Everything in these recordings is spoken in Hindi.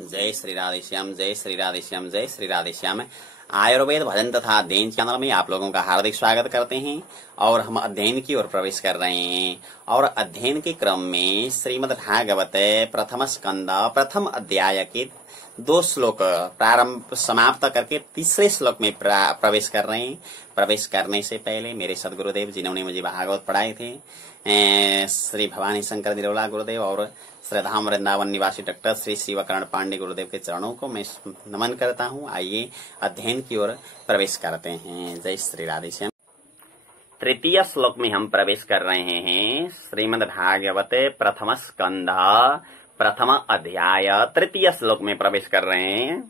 जय श्री राधेश्याम, जय श्री राधेश्याम, जय श्री राधेश्याम। आयुर्वेद भजन तथा अध्ययन चैनल में आप लोगों का हार्दिक स्वागत करते हैं और हम अध्ययन की ओर प्रवेश कर रहे हैं। और अध्ययन के क्रम में श्रीमद् भागवत प्रथम स्कंद प्रथम अध्याय के 2 श्लोक प्रारंभ समाप्त करके तीसरे श्लोक में प्रवेश कर रहे हैं। प्रवेश करने से पहले मेरे सदगुरुदेव जिन्होंने मुझे भागवत पढ़ाए थे, श्री भवानी शंकर निरोला गुरुदेव और श्रीधाम वृंदावन निवासी डॉक्टर श्री शिवकर्ण पांडे गुरुदेव के चरणों को मैं नमन करता हूँ। आइए अध्ययन की ओर प्रवेश करते हैं। जय श्री राधेश्याम। तृतीय श्लोक में हम प्रवेश कर रहे हैं। श्रीमद् भागवत प्रथम स्कंध प्रथम अध्याय तृतीय श्लोक में प्रवेश कर रहे हैं।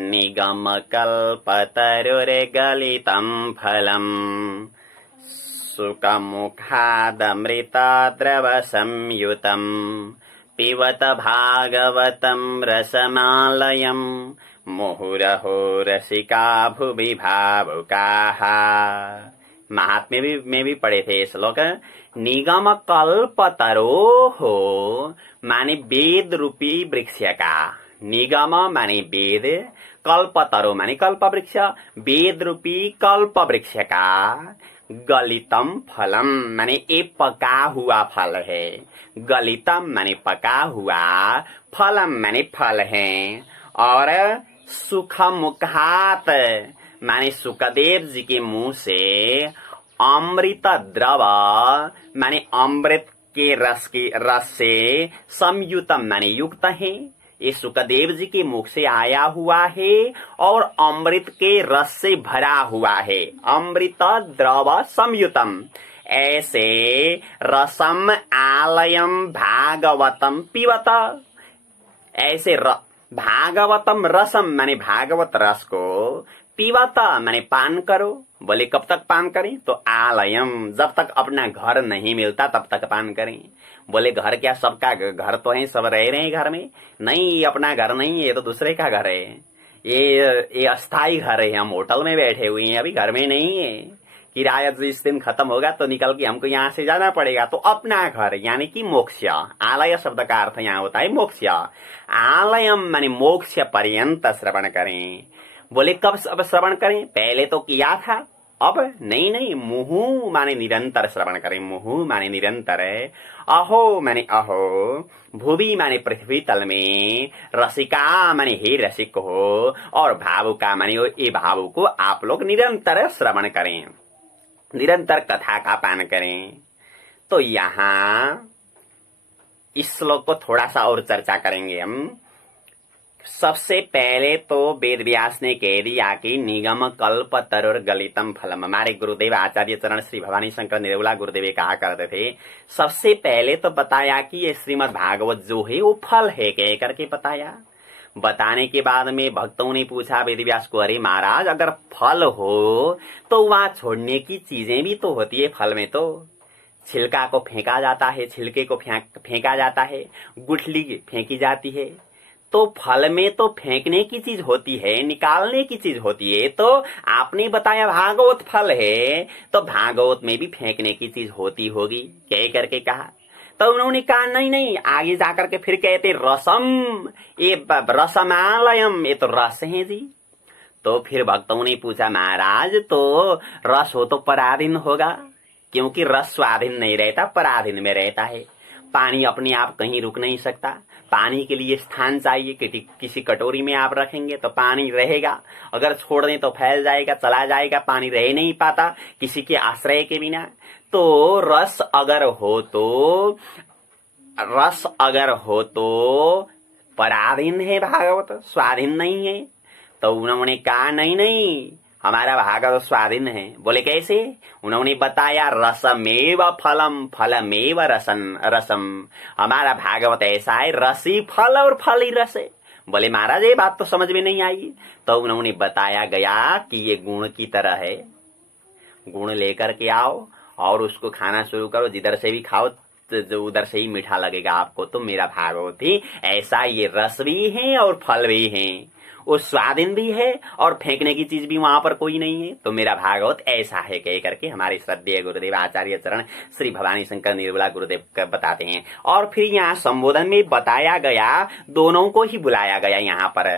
निगम कल्पतरुर्गलितं फलम् सुखमुखादमृताद्रव संयुतम् पिबत भागवतं रसमालयम् मुहुरहो रसिका भुवि भावुकाः। महात्म्य में भी पढ़े थे श्लोक। निगम कल्पतरोः माने वेद रूपी वृक्ष का, निगम माने वेद, कल्पतरो माने कल्प वृक्ष, वेद रूपी कल्प वृक्ष का, गलितम फलम माने एक पका हुआ फल है, गलितम माने पका हुआ, फलम माने फल है, और सुखमुखात माने सुखदेव जी के मुंह से, अमृत द्रव माने अमृत के रस से, संयुतम माने युक्त है, ये सुखदेव जी के मुख से आया हुआ है और अमृत के रस से भरा हुआ है। अमृत द्रव संयुतम, ऐसे रसम आलयम भागवतम पिबत, ऐसे भागवतम रसम माने भागवत रस को, पिबत माने पान करो। बोले कब तक पान करें? तो आलयम, जब तक अपना घर नहीं मिलता तब तक पान करें। बोले घर क्या, सबका घर तो है, सब रह रहे हैं घर में? नहीं, ये अपना घर नहीं है, ये तो दूसरे का घर है। ये अस्थाई घर है, हम होटल में बैठे हुए हैं, अभी घर में नहीं है। किराया जिस दिन खत्म होगा तो निकल के हमको यहाँ से जाना पड़ेगा। तो अपना घर यानी कि मोक्ष, आलय शब्द का अर्थ यहाँ होता है मोक्ष। आलयम माने मोक्ष पर्यंत श्रवण करें। बोले कब अब श्रवण करें? पहले तो किया था, अब नहीं, मुहु माने निरंतर श्रवण करें। मुहु माने निरंतर है, अहो माने अहो, भूवि माने पृथ्वी तल में, रसिका माने हे रसिक हो, और भावुका माने ये भावु को आप लोग निरंतर श्रवण करें, निरंतर कथा का पान करें। तो यहाँ इस श्लोक को थोड़ा सा और चर्चा करेंगे हम। सबसे पहले तो वेद व्यास ने कह दिया कि निगम कल्प तरुर गलितम फलम। हमारे गुरुदेव आचार्य चरण श्री भवानी शंकर निरोला गुरुदेव कहा करते थे, सबसे पहले तो बताया कि ये श्रीमद् भागवत जो है वो फल है, कह करके बताया। बताने के बाद में भक्तों ने पूछा वेद व्यास को, अरे महाराज अगर फल हो तो वहां छोड़ने की चीजें भी तो होती है। फल में तो छिलका को फेंका जाता है, छिलके को फेंका जाता है, गुठली फेंकी जाती है। तो फल में तो फेंकने की चीज होती है, निकालने की चीज होती है। तो आपने बताया भागवत फल है, तो भागवत में भी फेंकने की चीज होती होगी, कह करके कहा। तो उन्होंने कहा नहीं, आगे जाकर के फिर कहते रसम, ये रसमालयम, ये तो रस है जी। तो फिर भक्तों ने पूछा, महाराज तो रस हो तो पराधीन होगा, क्योंकि रस स्वाधीन नहीं रहता, पराधीन में रहता है। पानी अपने आप कहीं रुक नहीं सकता, पानी के लिए स्थान चाहिए। किसी कटोरी में आप रखेंगे तो पानी रहेगा, अगर छोड़ दें तो फैल जाएगा, चला जाएगा, पानी रह नहीं पाता किसी के आश्रय के बिना। तो रस अगर हो तो पराधीन है भागवत, स्वाधीन नहीं है। तो उन्होंने कहा नहीं, हमारा भागवत स्वाधीन है। बोले कैसे? उन्होंने बताया रसमेव फलम फलमेव रसम, हमारा भागवत ऐसा है, रसी फल और फल ही रस है। बोले महाराज ये बात तो समझ में नहीं आई। तो उन्होंने बताया गया कि ये गुण की तरह है, गुण लेकर के आओ और उसको खाना शुरू करो, जिधर से भी खाओ जो उधर से ही मीठा लगेगा आपको। तो मेरा भागवत ही ऐसा, ये रस भी है और फल भी है। वो स्वाधीन भी है और फेंकने की चीज भी वहां पर कोई नहीं है। तो मेरा भागवत ऐसा है कह करके हमारे श्रद्धेय गुरुदेव आचार्य चरण श्री भवानी शंकर निर्मला गुरुदेव बताते हैं। और फिर यहाँ संबोधन में बताया गया, दोनों को ही बुलाया गया यहाँ पर,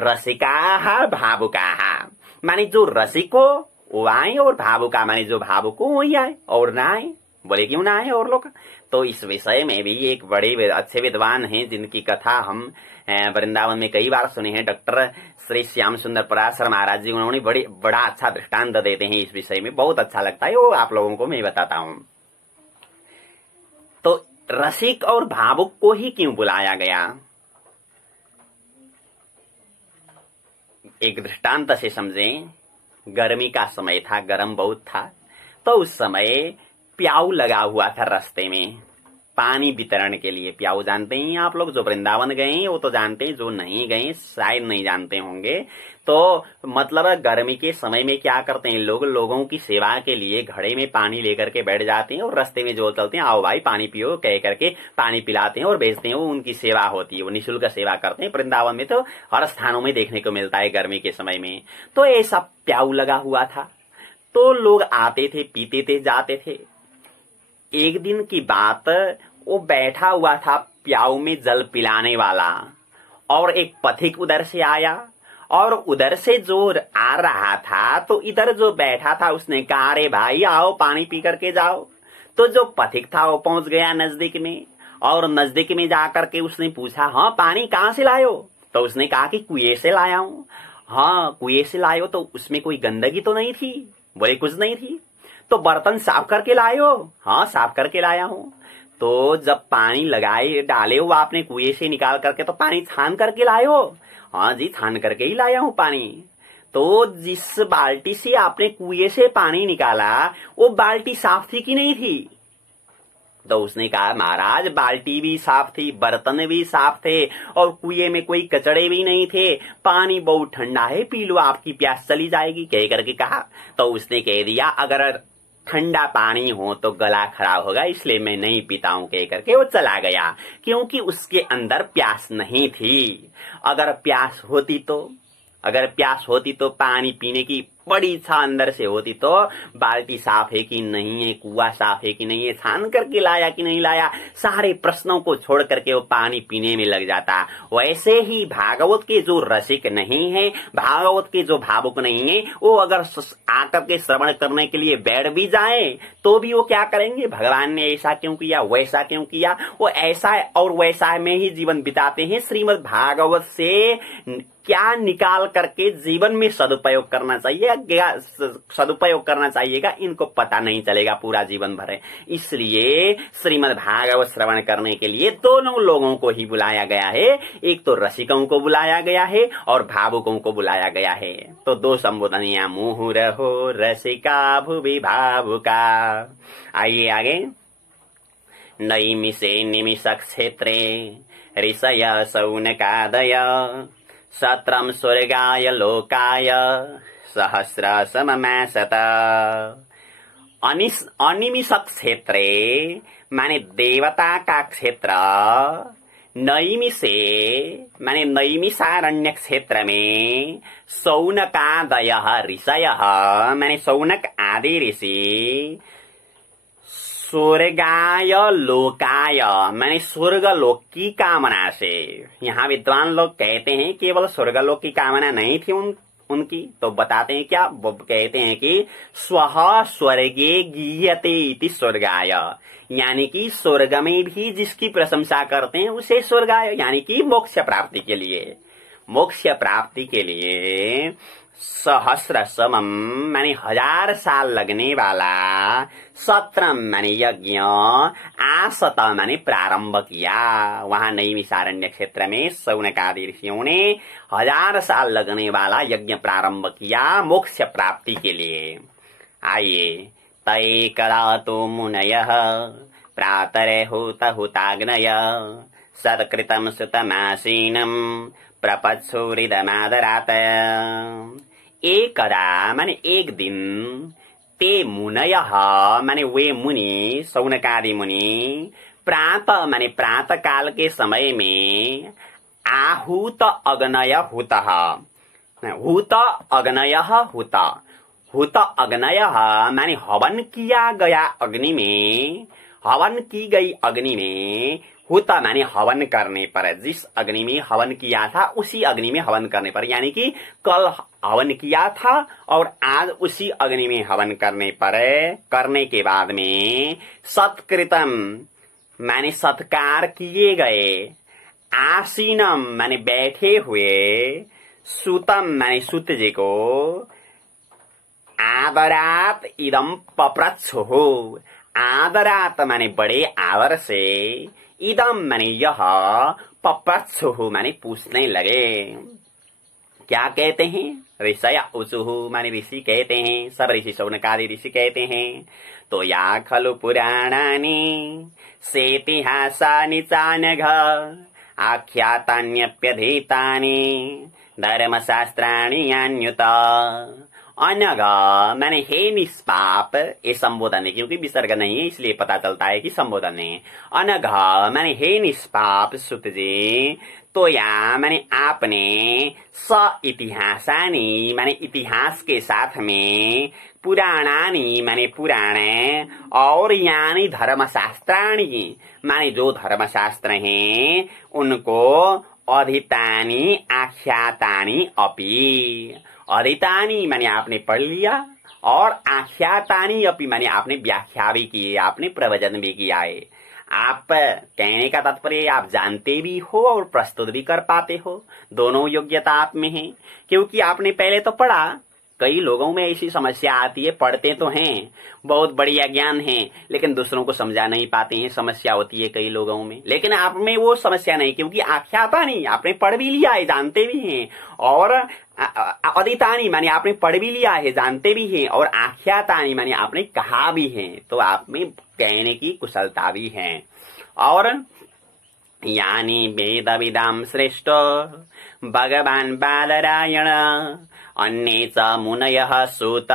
रसिका भावुका, माने जो रसिक हो वो आए और भावुका माने जो भावुक हो वही आए और ना आए। बोले क्यों ना आए और लोग? तो इस विषय में भी एक बड़े अच्छे विद्वान हैं जिनकी कथा हम वृंदावन में कई बार सुने हैं, डॉक्टर श्री श्याम सुंदर पराशर महाराज जी। उन्होंने बड़ा अच्छा दृष्टांत देते हैं इस विषय में, बहुत अच्छा लगता है, वो आप लोगों को मैं बताता हूं। तो रसिक और भावुक को ही क्यों बुलाया गया, एक दृष्टांत से समझें। गर्मी का समय था, गर्म बहुत था, तो उस समय प्याऊ लगा हुआ था रास्ते में पानी वितरण के लिए। प्याऊ जानते हैं आप लोग, जो वृंदावन गए हैं वो तो जानते हैं, जो नहीं गए शायद नहीं जानते होंगे। तो मतलब गर्मी के समय में क्या करते हैं लोग, लोगों की सेवा के लिए घड़े में पानी लेकर के बैठ जाते हैं और रास्ते में जो चलते हैं, आओ भाई पानी पियो कह करके पानी पिलाते हैं और भेजते हैं। वो उनकी सेवा होती है, वो निःशुल्क सेवा करते हैं। वृंदावन में तो हर स्थानों में देखने को मिलता है गर्मी के समय में। तो ऐसा प्याऊ लगा हुआ था, तो लोग आते थे, पीते थे, जाते थे। एक दिन की बात, वो बैठा हुआ था प्याऊ में जल पिलाने वाला, और एक पथिक उधर से आया, और उधर से जो आ रहा था तो इधर जो बैठा था उसने कहा, अरे भाई आओ पानी पी करके जाओ। तो जो पथिक था वो पहुंच गया नजदीक में, और नजदीक में जाकर के उसने पूछा, हाँ पानी कहाँ से लायो? तो उसने कहा कि कुएं से लाया हूं। हाँ कुएं से लायो, तो उसमें कोई गंदगी तो नहीं थी? बोले कुछ नहीं थी। तो बर्तन साफ करके लायो? हाँ साफ करके लाया हूं। तो जब पानी लगाए डाले हो आपने कुएं से निकाल करके, तो पानी छान करके लाए हो? हाँ जी छान करके ही लाया हूं पानी। तो जिस बाल्टी से आपने कुएं से पानी निकाला वो बाल्टी साफ थी कि नहीं थी? तो उसने कहा, महाराज बाल्टी भी साफ थी, बर्तन भी साफ थे, और कुएं में कोई कचड़े भी नहीं थे। पानी बहुत ठंडा है, पी लो आपकी प्यास चली जाएगी कह करके कहा। तो उसने कह दिया, अगर ठंडा पानी हो तो गला खराब होगा, इसलिए मैं नहीं पीता हूं कह करके वो चला गया, क्योंकि उसके अंदर प्यास नहीं थी। अगर प्यास होती तो पानी पीने की बड़ी इच्छा अंदर से होती, तो बाल्टी साफ है कि नहीं है, कुआं साफ है कि नहीं है, छान करके लाया कि नहीं लाया, सारे प्रश्नों को छोड़ करके वो पानी पीने में लग जाता। वैसे ही भागवत के जो रसिक नहीं है, भागवत के जो भावुक नहीं है, वो अगर आकर के श्रवण करने के लिए बैठ भी जाए तो भी वो क्या करेंगे, भगवान ने ऐसा क्यों किया, वैसा क्यों किया, वो ऐसा और वैसा में ही जीवन बिताते हैं। श्रीमद् भागवत से क्या निकाल करके जीवन में सदुपयोग करना चाहिए, सदुपयोग करना चाहिएगा, इनको पता नहीं चलेगा पूरा जीवन भर। इसलिए श्रीमद् भागवत श्रवण करने के लिए दोनों लोगों को ही बुलाया गया है, एक तो रसिकों को बुलाया गया है और भावुकों को बुलाया गया है। तो दो संबोधन यहाँ, मुहुरहो रसिका भुवि भावुका। आइए आगे, नैमिषे निमिष क्षेत्रे ऋषय शौनकादय सत्रम स्वर्गाय लोकाय सहस्र सममासत। अनिमिष क्षेत्रे माने देवता का क्षेत्र, नैमिषे माने नैमिषारण्य क्षेत्र में, शौनकादय ऋषय माने शौनक आदि ऋषि, स्वर्गाय लोकाय माने स्वर्ग लोक की कामना से। यहाँ विद्वान लोग कहते हैं केवल स्वर्ग लोक की कामना नहीं थी उनकी, तो बताते हैं क्या, वो कहते हैं कि स्वः स्वर्गे गीयते इति स्वर्गाय, यानी कि स्वर्ग में भी जिसकी प्रशंसा करते हैं उसे स्वर्गाय, यानी कि मोक्ष प्राप्ति के लिए, मोक्ष प्राप्ति के लिए सहस्र समम माने 1000 साल लगने वाला, सत्रम माने यज्ञ, आसत माने प्रारंभ किया। वहां नैमिषारण्य क्षेत्र में शौनकादि ऋषियों ने 1000 साल लगने वाला यज्ञ प्रारंभ किया मोक्ष प्राप्ति के लिए। आइए, तय कदा तो मुनयः प्रातरेहूत हुताग्नय सत्कृतम सुतमासीनम प्रपत्सुहृदमादरात्। एकदा माने एक दिन, ते मुनयः माने वे मुनि, शौनकादि मुनि, प्रातः माने प्रातः काल के समय में, आहूत अग्नय हुतः हुत अग्नयः हुत, हुत अग्नयः माने हवन किया गया अग्नि में, हवन की गई अग्नि में, हुत माने हवन करने पर, जिस अग्नि में हवन किया था उसी अग्नि में हवन करने पर, यानी कि कल हवन किया था और आज उसी अग्नि में हवन करने पर, करने के बाद में सत्कृतम माने सत्कार किए गए, आसीनम माने बैठे हुए, सुतम माने सुत जी को, आदरात इदम पप्रच्छुः, आदरात माने बड़े आदर से, इदम माने यह, पप्रच्छुः माने पूछने लगे। क्या कहते हैं? ऋषय ऊचुः माने ऋषि कहते हैं, सब ऋषि शौनकादि ऋषि कहते हैं। तो या खलु पुराणानि सेतिहासानि चानघ आख्यातान्यप्यधीतानि धर्मशास्त्राणि यान्युत। अनघ माने हे निष्पाप, ये संबोधन है क्योंकि विसर्ग नहीं है इसलिए पता चलता है कि संबोधन है। अनघ माने हे निष्पाप सुत जी, तो या माने आपने, स इतिहासानी माने इतिहास के साथ में, पुराणानी माने पुराण, और यानी धर्मशास्त्राणी माने जो धर्मशास्त्र हैं उनको, अधितानी आख्यातानी अपि, अधितानी माने आपने पढ़ लिया, और आख्यातानी अपि माने आपने व्याख्या भी की, आपने प्रवचन भी किया है। आप कहने का तात्पर्य आप जानते भी हो और प्रस्तुत भी कर पाते हो, दोनों योग्यता आप में है, क्योंकि आपने पहले तो पढ़ा। कई लोगों में ऐसी समस्या आती है, पढ़ते तो हैं, बहुत बढ़िया ज्ञान है, लेकिन दूसरों को समझा नहीं पाते हैं, समस्या होती है कई लोगों में। लेकिन आप में वो समस्या नहीं, क्योंकि आख्याता नहीं, आपने पढ़ भी लिया है, जानते भी हैं, और अदितानी माने आपने पढ़ भी लिया है, जानते भी हैं, और आख्यातानी माने आपने कहा भी है, तो आप में कहने की कुशलता भी है। और यानी वेद विदाम श्रेष्ठ भगवान बालरायण अन्ये च मुनयः सूत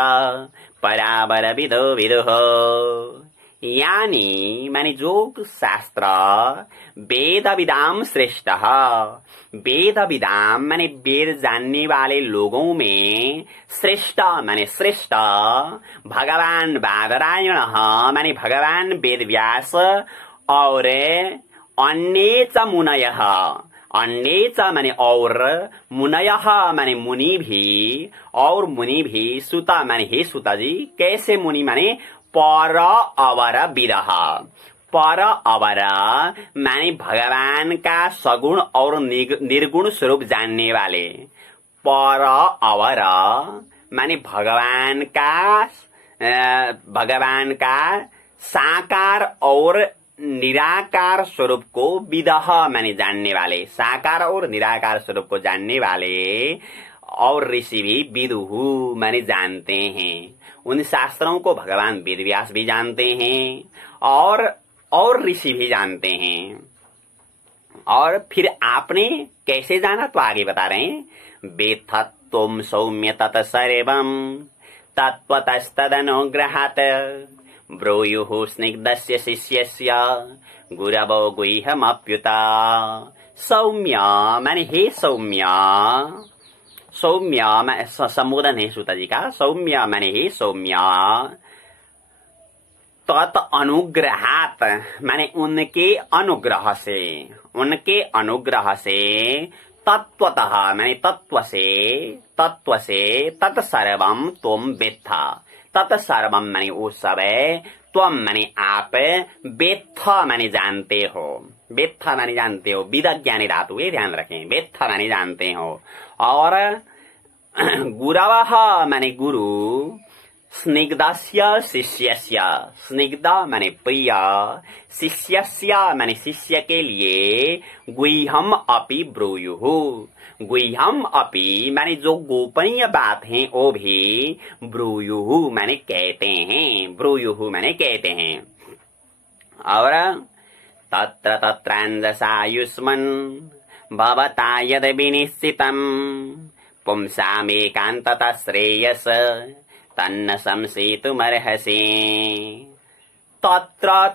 परावर विदो विदुः। यानी माने जो शास्त्र वेद विदाम श्रेष्ठ, वेद विदाम माने वेद जानने वाले लोगों में, श्रेष्ठ माने श्रेष्ठ, भगवान बादरायण माने भगवान वेद व्यास, और अन्ये च मुनयः, अन्ये च माने और, मुनयः माने मुनि भी, और मुनि भी, सुता माने हे सुता जी, कैसे मुनि माने पर अवर विरह, पर अवर माने भगवान का सगुण और निर्गुण स्वरूप जानने वाले, पर अवर माने भगवान का साकार और निराकार स्वरूप को, विदह माने जानने वाले, साकार और निराकार स्वरूप को जानने वाले, और ऋषि भी विदुहु माने जानते हैं। उन शास्त्रों को भगवान वेदव्यास भी जानते हैं, और ऋषि भी जानते हैं। और फिर आपने कैसे जाना, तो आगे बता रहे हैं, वेत्थत्वं सौम्य तत् सर्वं तत्त्वतस्तदनुग्रहात् ब्रूयुः स्निग्धस्य शिष्यस्य गुरवो गुह्यमप्युता। सौम्य माने हे सौम्य, सौम्य संबोधन है सूता जी का, सौम्य माने हे सौम्य, तत् अनुग्रहात माने उनके अनुग्रह से, उनके अनुग्रह से, तत्वतः माने तत्व से, तत्सर्वम त्वं वेत्था, तत्सर्वम माने वो सब है, त्वम माने आप, वेत्थ माने जानते हो, वेत्थ माने जानते हो, विदज्ञानी धातु है, ध्यान रखें, वेत्थ माने जानते हो। और गुरवः माने गुरु, स्निग्धस्य शिष्यस्य, स्निग्ध माने प्रिय, शिष्यस्य माने शिष्य के लिए, गुह्यम अपि ब्रूयुः, गुह्यम अपि माने जो गोपनीय बात है वो भी, ब्रूयुः माने कहते हैं, ब्रूयुः माने कहते हैं। और तत्र तत्रांजसायुष्मन् भवता यद विनिश्चितम् पुंसामेकान्ततः श्रेयस तन्न संशयितुमर्हसि। तत्र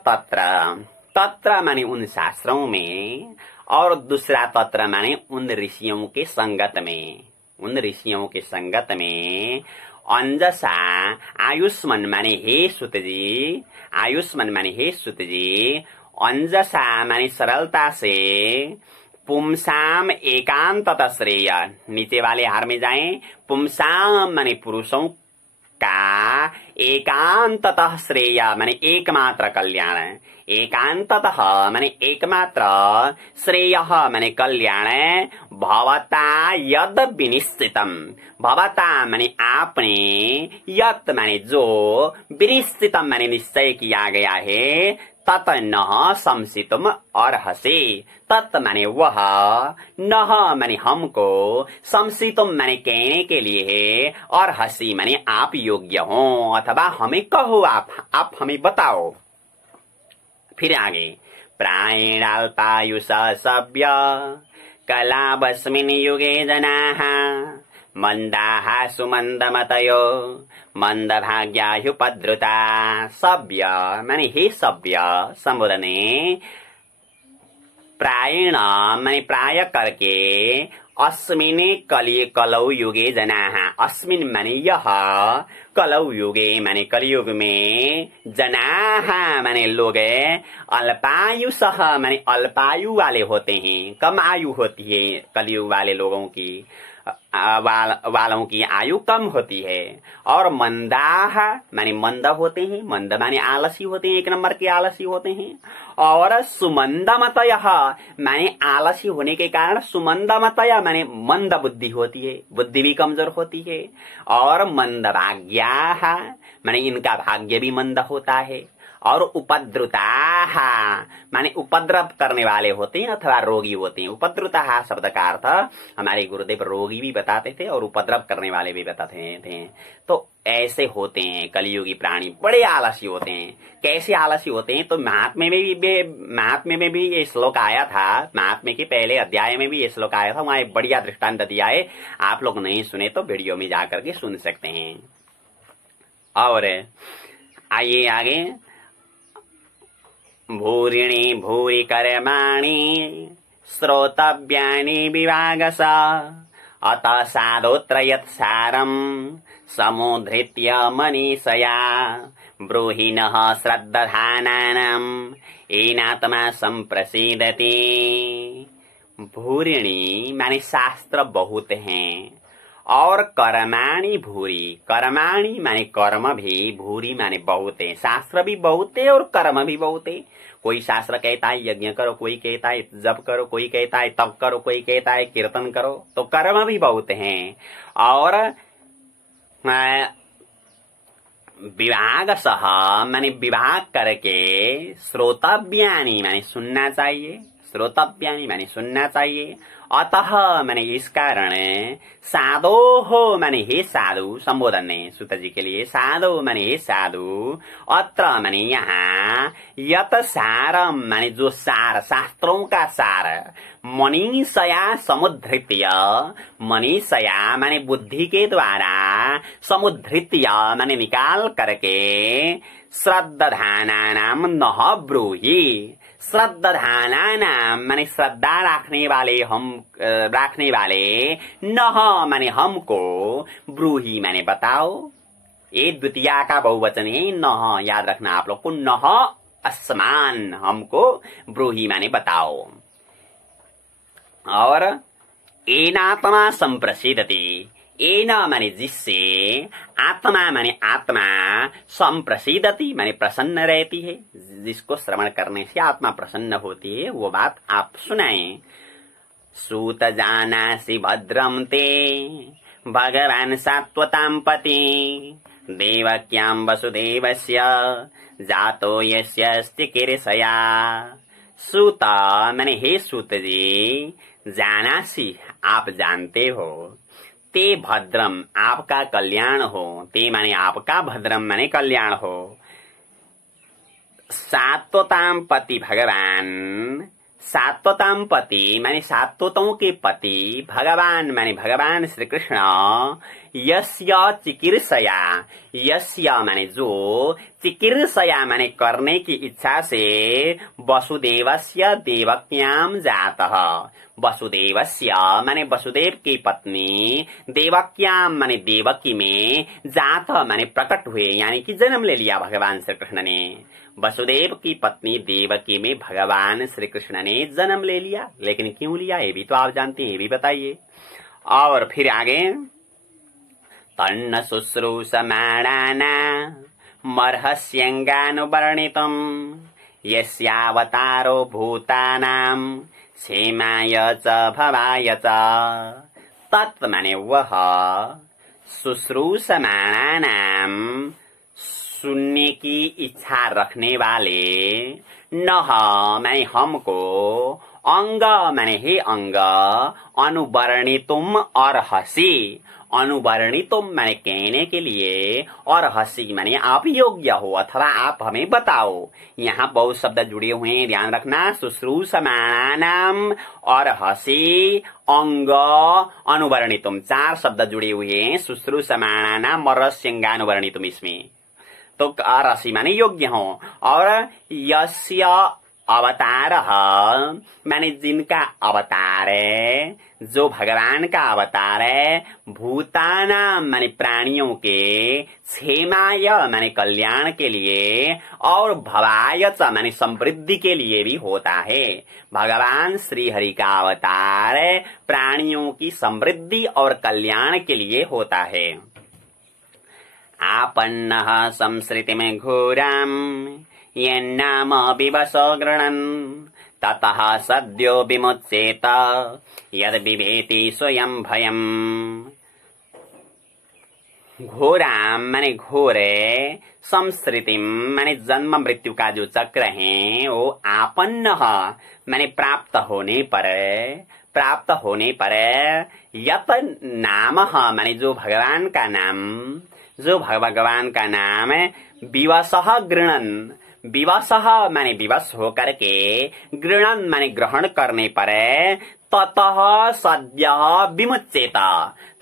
तत्र माने उन शास्त्रों में, और दूसरा तत्र माने उन ऋषियों के संगत में, उन ऋषियों के संगत में अंजसा आयुष्मान माने हे सुत जी, आयुष्मान माने हे सुत जी, अंजसा माने सरलता से, पुमसाम एकांततः श्रेय, नीचे वाले हार में जाएं, पुमसाम माने पुरुषों का, एकांततः श्रेय माने एकमात्र कल्याण, एकांततः माने एकमात्र, श्रेय माने कल्याण, भवता यद विनिश्चितम, भवता माने आपने, यत माने जो, विनिश्चितम माने निश्चय किया गया है, तत् न संसितुम अर्हसे, तत् माने वह, न माने हमको, संसितुम माने कहने के लिए है, और हसी माने आप योग्य हो, अथवा हमें कहो, आप हमें बताओ। फिर आगे, प्रायेणाल्पायुष सभ्य कलावस्मिन् युगे जनाः मंदाः सुमंदमतयो मंदभाग्यायुपद्रुता। सभ्य माने हे सभ्य, संबोधने प्रायेण माने प्राय करके, अस्मिन् कलौ युगे जनाः, अस्मिन् माने यह, कलौ युगे माने कलयुग में, जनाः माने लोग, अल्पायुषः माने अल्पायु वाले होते हैं, कम आयु होती है कलयुग वाले लोगों की, वालों की आयु कम होती है। और मंदाह माने मंद होते हैं, मंद माने आलसी होते हैं, एक नंबर के आलसी होते हैं। और सुमंदमतय माने आलसी होने के कारण सुमंदमतय माने मंद बुद्धि होती है, बुद्धि भी कमजोर होती है। और मंदभाग्याः माने इनका भाग्य भी मंद होता है। और उपद्रुताः माने उपद्रव करने वाले होते हैं अथवा रोगी होते हैं। उपद्रुताः शब्द का अर्थ हमारे गुरुदेव रोगी भी बताते थे और उपद्रव करने वाले भी बताते थे। तो ऐसे होते हैं कलियुगी प्राणी, बड़े आलसी होते हैं। कैसे आलसी होते हैं? तो महात्म्य में भी ये श्लोक आया था, महात्म्य के पहले अध्याय में भी ये श्लोक आया था, वहां एक बढ़िया दृष्टांत दिया है। आप लोग नहीं सुने तो वीडियो में जाकर के सुन सकते हैं। और आइए आगे, भूरिणी भूरि कर्माणि श्रोतव्यानि विभागश अतः साधोत्र यत्सारम् समुद्धृत्य मनीषया ब्रूहि नः श्रद्धानानाम् येनात्मा संप्रसीदति। भूरिणी माने शास्त्र बहुत हैं और कर्माणि भूरि, कर्माणि माने कर्म भी, भूरि माने बहुत है। शास्त्र भी बहुत है और कर्म भी बहुत है। कोई शास्त्र कहता है यज्ञ करो, कोई कहता है जप करो, कोई कहता है तप करो, कोई कहता है कीर्तन करो, तो कर्म भी बहुत हैं। और विभाग सह माने विभाग करके, श्रोतव्यानि माने सुनना चाहिए, श्रोतव्यानि माने सुनना चाहिए। अतः माने इस कारण, साधो हो माने हे साधु, संबोधन है सुत जी के लिए। साधो माने हे साधु, अत्र माने यहाँ, यत सारम माने जो सार, शास्त्रों का सार, मनीषया समुद्धृत्य, मनीषया माने बुद्धि के द्वारा, समुद्धृत्य माने निकाल करके, श्रद्धानानाम नः ब्रूहि, श्रद्धानानाम माने श्रद्धा रखने वाले, नः माने हमको, ब्रूहि माने बताओ। ये द्वितीया का बहुवचन है, नः, याद रखना आप लोग को। नः अस्मान, हमको, ब्रूहि माने बताओ। और एनात्मा संप्रसीदति, एना माने जिससे, आत्मा माने आत्मा, संप्रसीदति माने प्रसन्न रहती है। जिसको श्रवण करने से आत्मा प्रसन्न होती है, वो बात आप सुनाएं। सूत जानासि भद्रम ते भगवान सात्वतां पति देवक्यां वसुदेवस्य जातो यस्य अस्ति कीर्षया। सूत माने हे सूत जी, जानासि आप जानते हो, ते भद्रम आपका कल्याण हो, ते माने आपका, भद्रम माने कल्याण हो। सात्वतां पति भगवान, सात्वतां पति माने सात्वतों के पति, भगवान माने भगवान श्री कृष्ण, यस्य चिकीर्षया, यस्य माने जो, चिकीर्षया माने करने की इच्छा से, वसुदेवस्य देवक्याम जातः, वसुदेवस्य माने वसुदेव की पत्नी, देवक्याम माने देवकी में, जात माने प्रकट हुए, यानी कि जन्म ले लिया भगवान श्री कृष्ण ने। वसुदेव की पत्नी देवकी में भगवान श्री कृष्ण ने जन्म ले लिया, लेकिन क्यों लिया ये भी तो आप जानते हैं, ये भी बताइए। और फिर आगे, तन्न शुश्रूषमाणाना मर्हस्यंगानुवर्णितम् यस्यावतारो भूतानां क्षेमाय च भवाय च। तत् माने वह, शुश्रूषमाणानां सुनने की इच्छा रखने वाले, नह माने हमको, अंग माने हे अंग, अनुवर्णितुम और हसी, अनुवर्णितुम माने कहने के लिए, और हसी माने आप योग्य हो अथवा आप हमें बताओ। यहाँ बहुत शब्द जुड़े हुए हैं, ध्यान रखना। शुश्रूषमाणानाम और हसी, अंग, अनुवर्णितुम, 4 शब्द जुड़े हुए हैं। शुश्रूषमाणानाम और रस्यंगानुवर्णितुम, इसमें तो राशि माने योग्य हो। और यस्य अवतार माने जिनका अवतार है, जो भगवान का अवतार है, भूताना माने प्राणियों के, क्षेमाय माने कल्याण के लिए, और भवाय च माने समृद्धि के लिए भी होता है। भगवान श्री हरि का अवतार प्राणियों की समृद्धि और कल्याण के लिए होता है। आपन्नः संसृतिं घोरां यन्नाम विवशो गृह्णन् ततः सद्यो विमुच्येत यद् बिभेति स्वयं भयम्। घोरां माने घोर, संसृतिं माने जन्म मृत्यु का जो चक्र है, वो आपन्न माने प्राप्त होने पर, प्राप्त होने पर, यत नाम माने जो भगवान का नाम, जो भगवान का नाम है, विवशः गृह्णन्, विवशः माने विवश होकर के, गृह्णन् माने ग्रहण करने पर, ततः सद्यः विमुच्येत,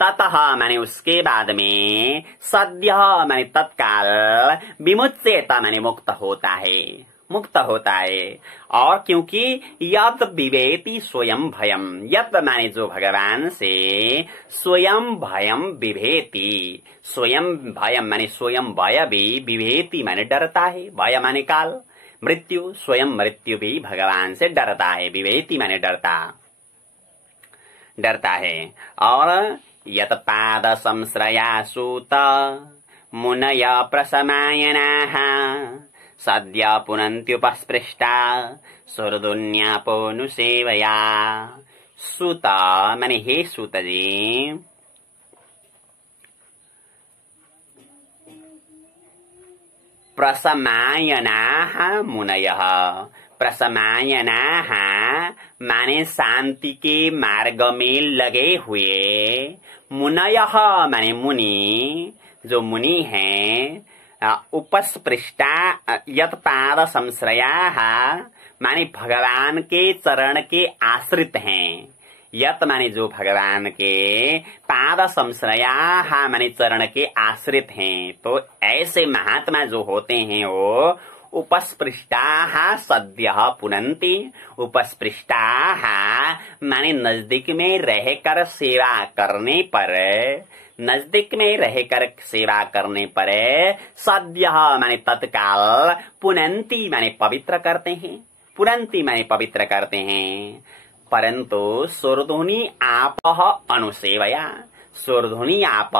ततः माने उसके बाद में, सद्यः माने तत्काल, विमुच्येत माने मुक्त होता है, मुक्त होता है। और क्योंकि यत् विभेति स्वयं भयम, यत् माने जो भगवान से, स्वयं भयम विभेति, स्वयं भयम माने स्वयं भय भी, विभेति माने डरता है, भय माने काल, मृत्यु, स्वयं मृत्यु भी भगवान से डरता है, विभेति माने डरता, डरता है। और यत् पाद संश्रया सूत मुनय प्रशमायनाः सद्य पुनन्त्युपस्पृष्टा सुहृदुन्यापोऽनुसेवया। सूत माने हे सूत जी, प्रशमायनाः मुनयः, प्रशमायनाः माने शांति के मार्ग में लगे हुए, मुनयः माने मुनि, जो मुनि हैं, उपस्पृष्टा यत् पाद संश्रयाः माने भगवान के चरण के आश्रित हैं, यत् माने जो भगवान के, पाद संश्रयाः माने चरण के आश्रित हैं। तो ऐसे महात्मा जो होते हैं वो उपस्पृष्टाः सद्यः पुनन्ति, उपस्पृष्टाः माने नजदीक में रहकर सेवा करने पर, नजदीक में रहकर सेवा करने पर, सद्यः माने तत्काल, पुनन्ति माने पवित्र करते हैं, पुनन्ति माने पवित्र करते हैं। परंतु सुरधुनी आपः अनुसेवया, सुरधुनी आप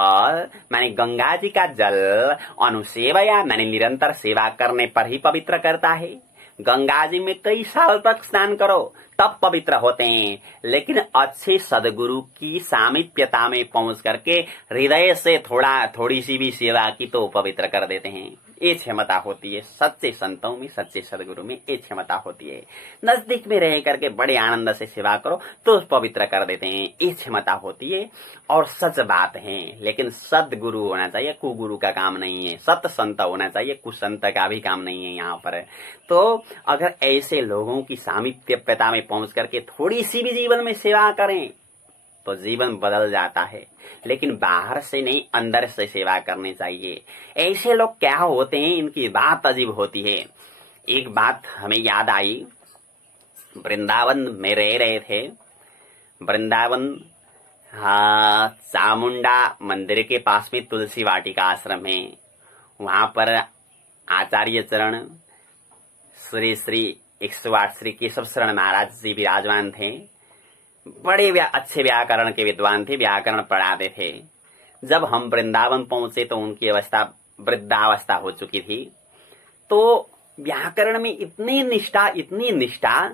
माने गंगा जी का जल, अनुसेवया माने निरंतर सेवा करने पर ही पवित्र करता है। गंगा जी में कई साल तक स्नान करो तब पवित्र होते हैं, लेकिन अच्छे सदगुरु की सामीप्यता में पहुंच करके हृदय से थोड़ी सी भी सेवा की तो पवित्र कर देते हैं। ये क्षमता होती है सच्चे संतों में, सच्चे सदगुरु में ये क्षमता होती है। नजदीक में रह करके बड़े आनंद से सेवा करो तो पवित्र कर देते हैं, ये क्षमता होती है और सच बात है। लेकिन सदगुरु होना चाहिए, कुगुरु का काम नहीं है। सत संत होना चाहिए, कुसंत का भी काम नहीं है यहाँ पर। तो अगर ऐसे लोगों की सामीप्यता में पहुंच करके थोड़ी सी भी जीवन में सेवा करें तो जीवन बदल जाता है, लेकिन बाहर से नहीं अंदर से सेवा करनी चाहिए। ऐसे लोग क्या होते हैं, इनकी बात अजीब होती है। एक बात हमें याद आई, वृंदावन में रह रहे थे। वृंदावन चामुंडा मंदिर के पास में तुलसी वाटिका आश्रम है। वहां पर आचार्य चरण श्री श्री 108 श्री केशव शरण महाराज जी विराजमान थे। बड़े अच्छे व्याकरण के विद्वान थे, व्याकरण पढ़ाते थे। जब हम वृंदावन पहुंचे तो उनकी अवस्था वृद्धावस्था हो चुकी थी। तो व्याकरण में इतनी निष्ठा,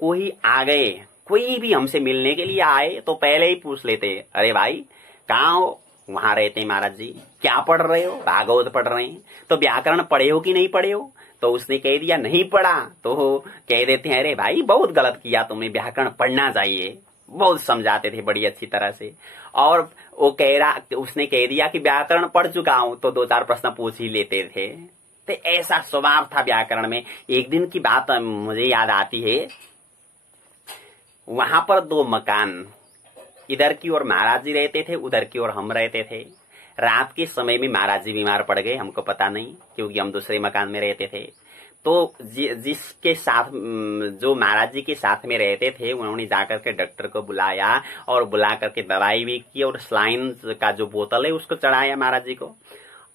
कोई आ गए, कोई भी हमसे मिलने के लिए आए तो पहले ही पूछ लेते, अरे भाई कहाँ हो? वहां रहते हैं महाराज जी। क्या पढ़ रहे हो? भागवत पढ़ रहे हैं। तो व्याकरण पढ़े हो कि नहीं पढ़े हो? तो उसने कह दिया नहीं पढ़ा, तो कह देते हैं अरे भाई बहुत गलत किया तुमने, व्याकरण पढ़ना चाहिए। बहुत समझाते थे बड़ी अच्छी तरह से। और वो उसने कह दिया कि व्याकरण पढ़ चुका हूं, तो 2-4 प्रश्न पूछ ही लेते थे। तो ऐसा स्वभाव था व्याकरण में। एक दिन की बात मुझे याद आती है, वहां पर 2 मकान, इधर की ओर महाराज जी रहते थे, उधर की ओर हम रहते थे। रात के समय में महाराज जी बीमार पड़ गए, हमको पता नहीं क्योंकि हम दूसरे मकान में रहते थे। तो जिसके साथ जो महाराज जी के साथ में रहते थे, उन्होंने जाकर के डॉक्टर को बुलाया और बुला करके दवाई भी की और स्लाइन का जो बोतल है उसको चढ़ाया महाराज जी को।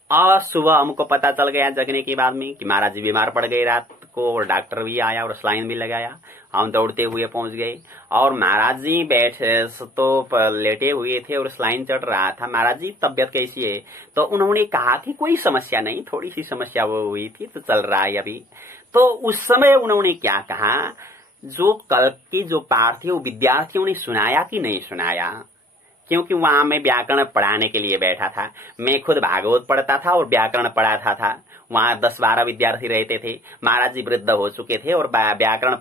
और सुबह हमको पता चल गया जगने के बाद में कि महाराज जी बीमार पड़ गए रात को, और डॉक्टर भी आया और स्लाइन भी लगाया। हम दौड़ते हुए पहुंच गए और महाराज जी बैठे तो लेटे हुए थे और स्लाइन चढ़ रहा था। महाराज जी तबियत कैसी है? तो उन्होंने कहा कि कोई समस्या नहीं, थोड़ी सी समस्या वो हुई थी तो चल रहा है अभी। तो उस समय उन्होंने क्या कहा, जो कल के जो पाठ थे वो विद्यार्थियों ने सुनाया कि नहीं सुनाया? क्योंकि वहां मैं व्याकरण पढ़ाने के लिए बैठा था। मैं खुद भागवत पढ़ता था और व्याकरण पढ़ाता था। वहां 10-12 विद्यार्थी रहते थे। महाराज जी वृद्ध हो चुके थे और व्याकरण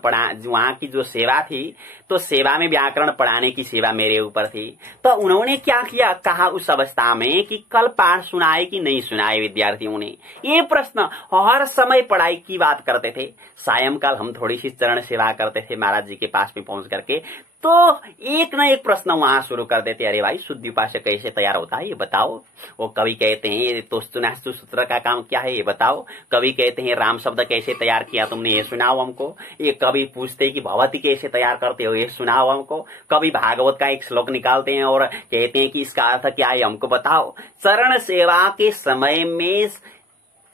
वहां की जो सेवा थी, तो सेवा में व्याकरण पढ़ाने की सेवा मेरे ऊपर थी। तो उन्होंने क्या किया, कहा उस अवस्था में कि कल पाठ सुनाए कि नहीं सुनाए विद्यार्थियों ने, ये प्रश्न हर समय पढ़ाई की बात करते थे। सायंकाल हम थोड़ी सी चरण सेवा करते थे महाराज जी के पास में पहुंच करके, तो एक ना एक प्रश्न वहां शुरू कर देते, अरे भाई शुद्ध उपासक कैसे तैयार होता है ये बताओ। वो कभी कहते हैं तो सूत्र का काम क्या है ये बताओ। कभी कहते हैं राम शब्द कैसे तैयार किया तुमने ये सुनाओ हमको। ये कभी पूछते हैं कि भगवती कैसे तैयार करते हो ये सुनाओ हमको। कभी भागवत का एक श्लोक निकालते हैं और कहते हैं कि इसका अर्थ क्या है हमको बताओ। चरण सेवा के समय में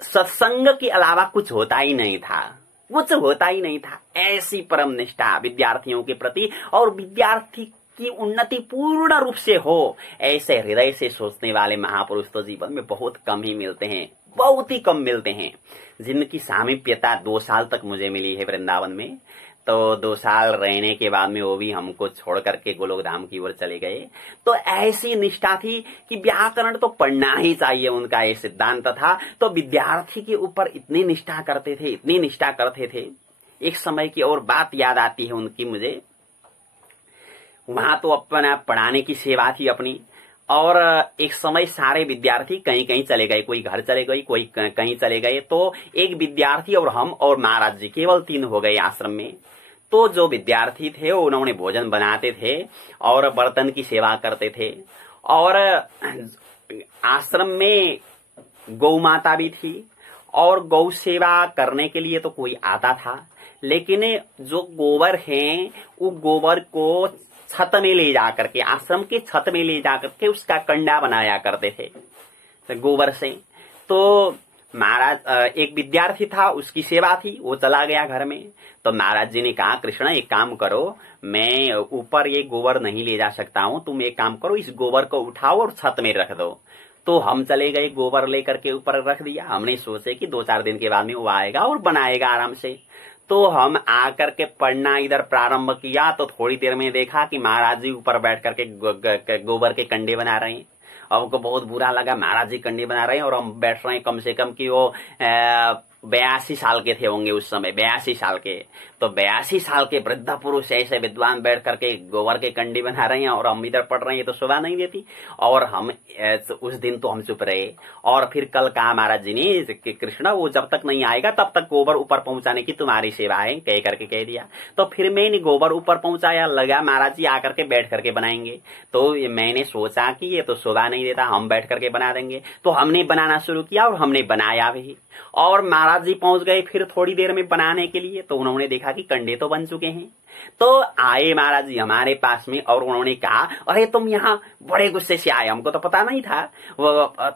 सत्संग के अलावा कुछ होता ही नहीं था, कुछ होता ही नहीं था। ऐसी परम निष्ठा विद्यार्थियों के प्रति, और विद्यार्थी की उन्नति पूर्ण रूप से हो, ऐसे हृदय से सोचने वाले महापुरुष तो जीवन में बहुत कम ही मिलते हैं, बहुत ही कम मिलते हैं। जिनकी सामीप्यता 2 साल तक मुझे मिली है वृंदावन में, तो 2 साल रहने के बाद में वो भी हमको छोड़ करके गोलोक धाम की ओर चले गए। तो ऐसी निष्ठा थी कि व्याकरण तो पढ़ना ही चाहिए, उनका ये सिद्धांत था। तो विद्यार्थी के ऊपर इतनी निष्ठा करते थे, इतनी निष्ठा करते थे। एक समय की और बात याद आती है उनकी मुझे। वहां तो अपना पढ़ाने की सेवा थी अपनी, और एक समय सारे विद्यार्थी कहीं कहीं चले गए, कोई घर चले गए, कोई कहीं चले गए। तो एक विद्यार्थी और हम और महाराज जी केवल 3 हो गए आश्रम में। तो जो विद्यार्थी थे उन्होंने भोजन बनाते थे और बर्तन की सेवा करते थे। और आश्रम में गौ माता भी थी और गौ सेवा करने के लिए तो कोई आता था, लेकिन जो गोबर है वो गोबर को छत में ले जाकर के, आश्रम के छत में ले जाकर के उसका कंडा बनाया करते थे गोबर से। तो महाराज एक विद्यार्थी था, उसकी सेवा थी, वो चला गया घर में। तो महाराज जी ने कहा कृष्ण एक काम करो, मैं ऊपर ये गोबर नहीं ले जा सकता हूँ, तुम एक काम करो इस गोबर को उठाओ और छत में रख दो। तो हम चले गए, गोबर लेकर के ऊपर रख दिया। हमने सोचे कि 2-4 दिन के बाद में वो आएगा और बनाएगा आराम से। तो हम आकर के पढ़ना इधर प्रारंभ किया तो थोड़ी देर में देखा कि महाराज जी ऊपर बैठ करके गोबर के कंडे बना रहे हैं। हमको बहुत बुरा लगा, महाराज जी कंडे बना रहे हैं और हम बैठ रहे हैं कम से कम कि वो 82 साल के थे होंगे उस समय, 82 साल के। तो 82 साल के वृद्ध पुरुष ऐसे विद्वान बैठ करके गोबर के कंडी बना रहे हैं और हम इधर पढ़ रहे हैं, तो शोभा नहीं देती। और हम उस दिन तो हम चुप रहे। और फिर कल कहा महाराज जी ने कि कृष्णा वो जब तक नहीं आएगा तब तक गोबर ऊपर पहुंचाने की तुम्हारी सेवा है, कह करके कह दिया। तो फिर मैंने गोबर ऊपर पहुंचाया, लगा महाराज जी आकर के बैठ करके बनाएंगे। तो मैंने सोचा कि ये तो शोभा नहीं देता, हम बैठ करके बना देंगे। तो हमने बनाना शुरू किया और हमने बनाया भी। और महाराज जी पहुंच गए फिर थोड़ी देर में बनाने के लिए। तो उन्होंने देखा कि कंडे तो बन चुके हैं। तो आए महाराज जी हमारे पास में और उन्होंने कहा, अरे तुम यहाँ बड़े गुस्से से आए, हमको तो पता नहीं था,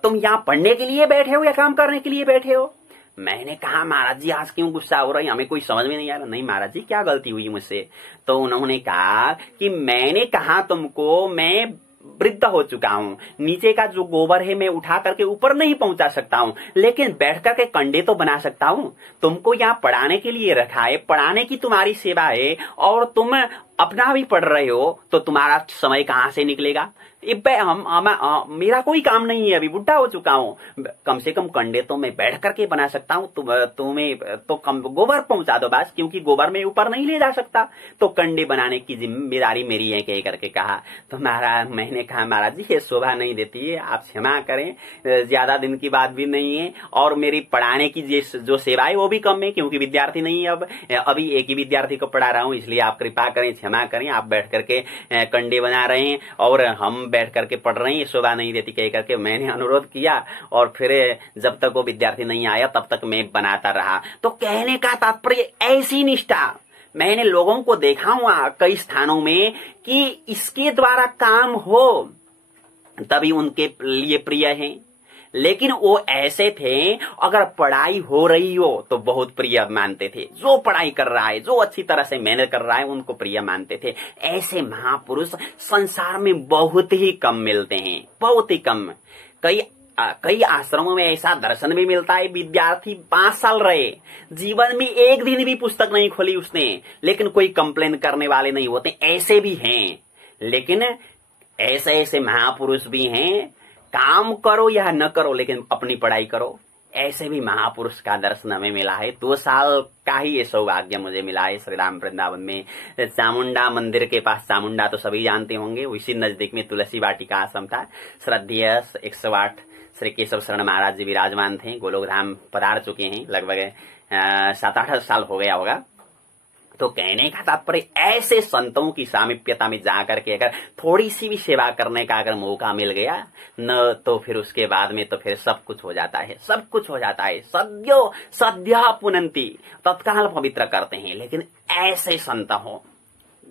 तुम यहाँ पढ़ने के लिए बैठे हो या काम करने के लिए बैठे हो? मैंने कहा महाराज जी आज क्यों गुस्सा हो रही, हमें कोई समझ में नहीं आ रहा। नहीं महाराज जी क्या गलती हुई मुझसे? तो उन्होंने कहा कि मैंने कहा तुमको मैं वृद्ध हो चुका हूँ, नीचे का जो गोबर है मैं उठा करके ऊपर नहीं पहुंचा सकता हूँ, लेकिन बैठ करके कंडे तो बना सकता हूँ। तुमको यहाँ पढ़ाने के लिए रखा है, पढ़ाने की तुम्हारी सेवा है और तुम अपना भी पढ़ रहे हो, तो तुम्हारा समय कहाँ से निकलेगा? मेरा कोई काम नहीं है, अभी बुढ़ा हो चुका हूँ, कम से कम कंडे तो मैं बैठ करके बना सकता हूँ। तुम्हें तो कम गोबर पहुंचा दो बस, क्योंकि गोबर में ऊपर नहीं ले जा सकता, तो कंडे बनाने की जिम्मेदारी मेरी है, कह करके कहा। तो मैंने कहा महाराज जी ये शोभा नहीं देती है, आप क्षमा करें, ज्यादा दिन की बात भी नहीं है और मेरी पढ़ाने की जो सेवा है वो भी कम है, क्योंकि विद्यार्थी नहीं है, अभी एक ही विद्यार्थी को पढ़ा रहा हूँ, इसलिए आप कृपा करें, क्षमा करें। आप बैठ करके कंडे बना रहे हैं और हम बैठ करके पढ़ रहे हैं, शोभा नहीं देती, कह करके मैंने अनुरोध किया। और फिर जब तक वो विद्यार्थी नहीं आया तब तक मैं बनाता रहा। तो कहने का तात्पर्य ऐसी निष्ठा मैंने लोगों को देखा हुआ कई स्थानों में कि इसके द्वारा काम हो तभी उनके लिए प्रिय है। लेकिन वो ऐसे थे, अगर पढ़ाई हो रही हो तो बहुत प्रिय मानते थे, जो पढ़ाई कर रहा है, जो अच्छी तरह से मेहनत कर रहा है उनको प्रिय मानते थे। ऐसे महापुरुष संसार में बहुत ही कम मिलते हैं, बहुत ही कम। कई आश्रमों में ऐसा दर्शन भी मिलता है, विद्यार्थी 5 साल रहे, जीवन में एक दिन भी पुस्तक नहीं खोली उसने, लेकिन कोई कंप्लेन करने वाले नहीं होते, ऐसे भी हैं। लेकिन ऐसे महापुरुष भी हैं, काम करो या न करो लेकिन अपनी पढ़ाई करो। ऐसे भी महापुरुष का दर्शन हमें मिला है। 2 साल का ही ये सौभाग्य मुझे मिला है श्री राम वृंदावन में, चामुंडा मंदिर के पास। चामुंडा तो सभी जानते होंगे, उसी नजदीक में तुलसी वाटिका आश्रम था। श्रद्धेय 108 श्री केशव शरण महाराज जी विराजमान थे, गोलोक धाम पधार चुके हैं, लगभग 7-8 साल हो गया होगा। तो कहने का तात्पर्य ऐसे संतों की सामीप्यता में जाकर के अगर थोड़ी सी भी सेवा करने का अगर मौका मिल गया न, तो फिर उसके बाद में तो फिर सब कुछ हो जाता है, सब कुछ हो जाता है। सद्या पुनंती, तत्काल पवित्र करते हैं। लेकिन ऐसे संत हो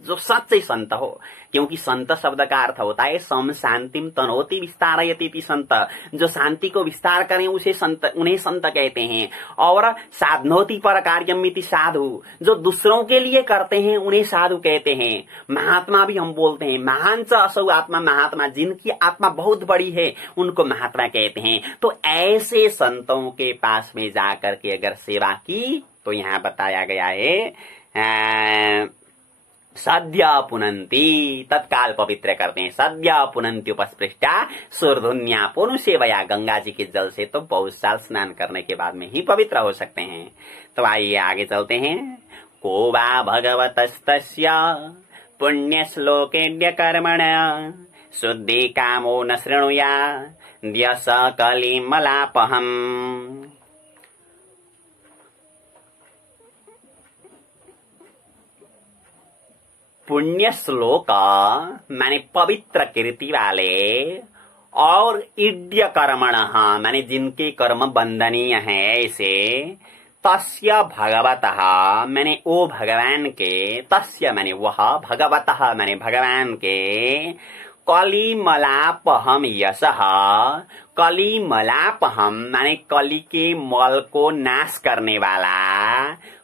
जो सच्चे संत हो, क्योंकि संत शब्द का अर्थ होता है सम शांतिम तनोति विस्तारयति संत, जो शांति को विस्तार करें उसे संत, उन्हें संत कहते हैं। और साधनोति पर कार्यमिति साधु, जो दूसरों के लिए करते हैं उन्हें साधु कहते हैं। महात्मा भी हम बोलते हैं, महान च असौ आत्मा महात्मा, जिनकी आत्मा बहुत बड़ी है उनको महात्मा कहते हैं। तो ऐसे संतों के पास में जाकर के अगर सेवा की तो यहाँ बताया गया है सद्या पुनंती, तत्काल पवित्र करते हैं। सद्या पुनंती उपस्पृष्टा सुरधुन्या पुनु सेवया, गंगा जी के जल से तो बहुत साल स्नान करने के बाद में ही पवित्र हो सकते हैं। तो आइए आगे चलते हैं। को वा भगवतस्तस्य पुण्य श्लोके कर्मण शुद्धि कामो न शृणुया द्यस कलिमलापहम। पुण्य श्लोक माने पवित्र कीर्ति वाले और इड्य कर्मण माने जिनके कर्म बंदनीय है ऐसे, तस्य भगवतः माने ओ भगवान के, तस्य माने वह, भगवतः माने भगवान के, कलिमलापहम यशः, कलिमलापहम माने कली के मल को नाश करने वाला,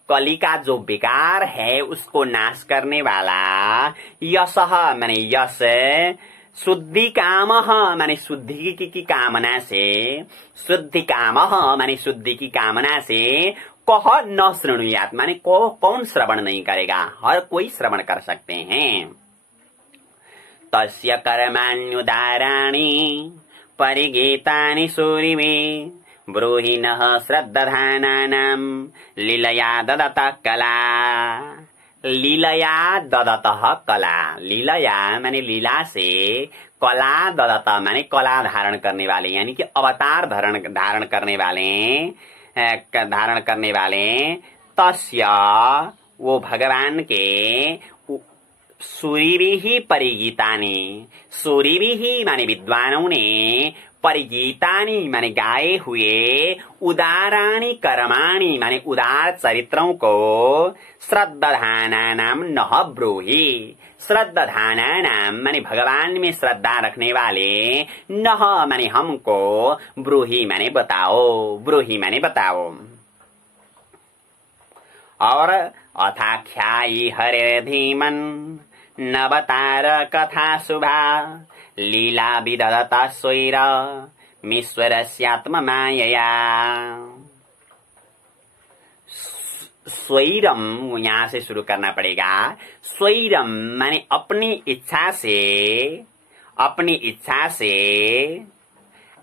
कली का जो विकार है उसको नाश करने वाला, यशः माने यश, शुद्धि काम माने शुद्धि की कामना से, शुद्धि काम माने शुद्धि की कामना से, कह न शृणुयात माने कौन श्रवण नहीं करेगा, हर कोई श्रवण कर सकते हैं। तस्य कर्माण्युदाराणि परिगीतानि सूरिमे ब्रूहि नः श्रद्दधानानां लीलया ददतः कला। लीलया ददतः कला, लीलया माने लीला से, कला ददतः माने कला धारण करने वाले, यानी कि अवतार धारण करने वाले तस्य वो भगवान के सूरिभिः परिगीतानि, सूरिभिः माने विद्वानों ने, परिगीतानि माने गाए हुए, उदाराणि कर्माणि माने उदार चरित्रों को, श्रद्दधानानां नः ब्रूहि, श्रद्दधानानां माने भगवान में श्रद्धा रखने वाले, नः माने हमको, ब्रूहि माने बताओ, ब्रूहि माने बताओ। और अथाख्यायी हरे धीमन नवतार कथा शुभा लीला विदधता स्वैर मीश्वरस्यात्म मायया। स्वैरम यहां से शुरू करना पड़ेगा। स्वैरम माने अपनी इच्छा से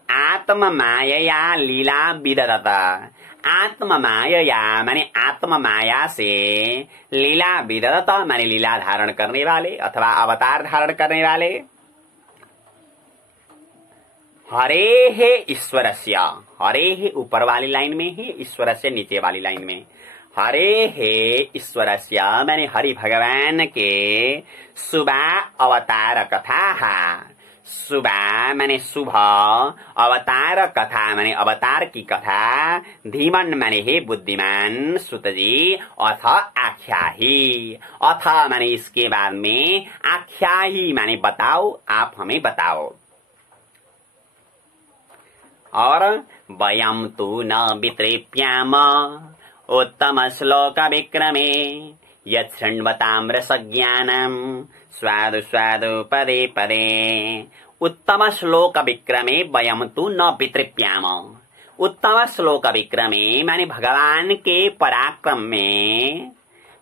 आत्म मायया लीला विदधता, आत्म मायया माने आत्म माया से, लीला विदधता माने लीला धारण करने वाले अथवा अवतार धारण करने वाले। हरे है ईश्वरस्य, हरे है ऊपर वाली लाइन में है, ईश्वरस्य नीचे वाली लाइन में। हरे है ईश्वरस्य माने हरि भगवान के शुभा अवतार कथा, शुभा माने शुभ, अवतार कथा माने अवतार की कथा, धीमन माने हे बुद्धिमान सुतजी, अथ आख्याही, अथ माने इसके बाद में, आख्याही माने बताओ, आप हमें बताओ। और वयम तु न वितृप्याम उत्तम श्लोक विक्रमे यच्छृण्वतां रसज्ञानम् स्वादु स्वादु पदे पदे। उत्तम श्लोक विक्रमे वयम तु न वितृप्याम, उत्तम श्लोक विक्रमे माने भगवान के पराक्रम में,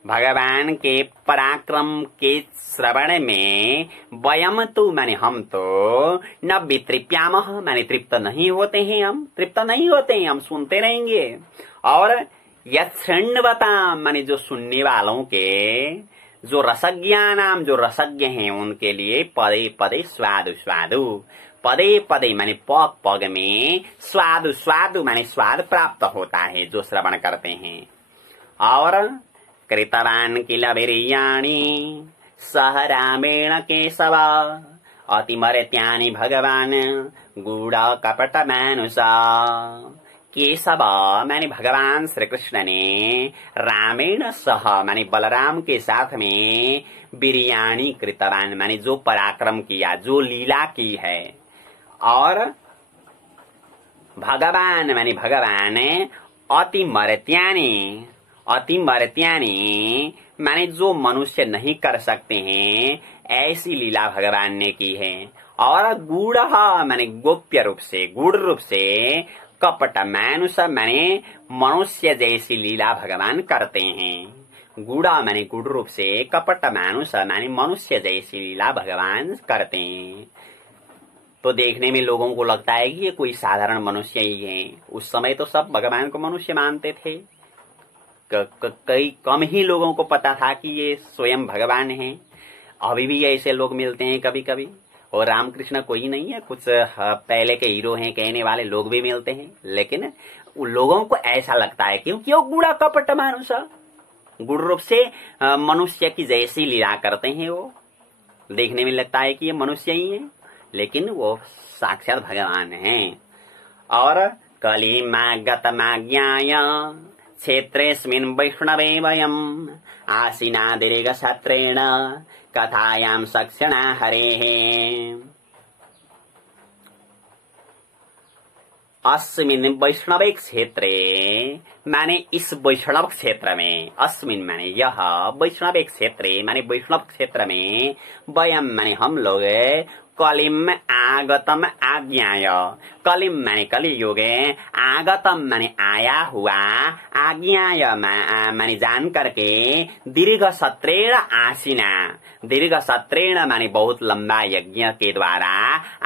भगवान के पराक्रम के श्रवण में, वयम तु माने हम तो, न वितृप्याम माने तृप्त नहीं होते हैं, हम तृप्त नहीं होते हैं, हम सुनते रहेंगे। और यच्छृण्वताम माने जो सुनने वालों के, जो रसज्ञानाम जो रसज्ञ हैं उनके लिए, पदे पदे स्वादु स्वादु, पदे पदे माने पग पग में, स्वादु स्वादु माने स्वाद प्राप्त होता है जो श्रवण करते हैं। और कृतवान किल वीर्याणि सह रामेण केशव अतिमर्त्यानि भगवान गूढ़ कपट मानुषा। केशव माने भगवान श्री कृष्ण ने रामेण सह माने बलराम के साथ में, वीर्याणि कृतवान माने जो पराक्रम किया, जो लीला की है। और भगवान माने भगवान, अतिमर्त्यानि, अतिमर्त्यानि माने जो मनुष्य नहीं कर सकते हैं, ऐसी लीला भगवान ने की है। और गूढ़ माने गोप्य रूप से, गूढ़ रूप से, कपट मानुष माने मनुष्य जैसी लीला भगवान करते हैं। गूढ़ा माने गूढ़ रूप से, कपट मानुष माने मनुष्य जैसी लीला भगवान करते हैं। तो देखने में लोगों को लगता है कि ये कोई साधारण मनुष्य ही है। उस समय तो सब भगवान को मनुष्य मानते थे, कई कम ही लोगों को पता था कि ये स्वयं भगवान है। अभी भी ऐसे लोग मिलते हैं कभी कभी, और रामकृष्ण कोई नहीं है, कुछ पहले के हीरो हैं कहने वाले लोग भी मिलते हैं, लेकिन उन लोगों को ऐसा लगता है क्योंकि वो गूढ़ा कपट मानुष, गूढ़ रूप से मनुष्य की जैसी लीला करते हैं। वो देखने में लगता है कि ये मनुष्य ही है, लेकिन वो साक्षात भगवान हैं। और कलिमागतमाज्ञाय क्षेत्रेऽस्मिन् वैष्णवे वयम् आसीना दीर्घसत्रेण कथायां सक्षणा हरेः। अस्मिन् वैष्णवे क्षेत्रे माने इस वैष्णव क्षेत्र में, अस्मिन् माने यह, वैष्णवे क्षेत्रे माने वैष्णव क्षेत्र में, वयम माने हम लोग, कलिम आगतम आज्ञाय। कलिम माने कलियुगे, आगतम माने आया हुआ, आज्ञाय माने जान करके, दीर्घ सत्रेण आसीना। दीर्घ सत्रेण माने बहुत लंबा यज्ञ के द्वारा,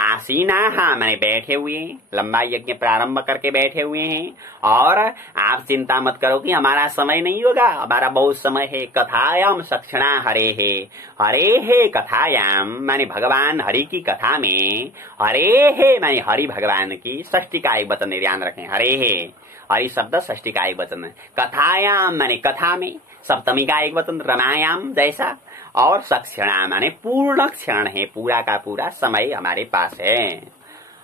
आसीना माने बैठे हुए, लंबा यज्ञ प्रारंभ करके बैठे हुए हैं। और आप चिंता मत करो कि हमारा समय नहीं होगा, हमारा बहुत समय है। कथायाम सक्षणा हरे है। हरे है कथायाम माने भगवान हरि की कथा में, हरे है माने हरि भगवान की, षष्ठी का एक वचन ध्यान रखें, हरे है हरि शब्द षष्ठी का एक वचन। कथायाम माने कथा में, सप्तमी का एक वचन रमायाम जैसा। और सक्षणा माने पूर्ण क्षण है, पूरा का पूरा समय हमारे पास है।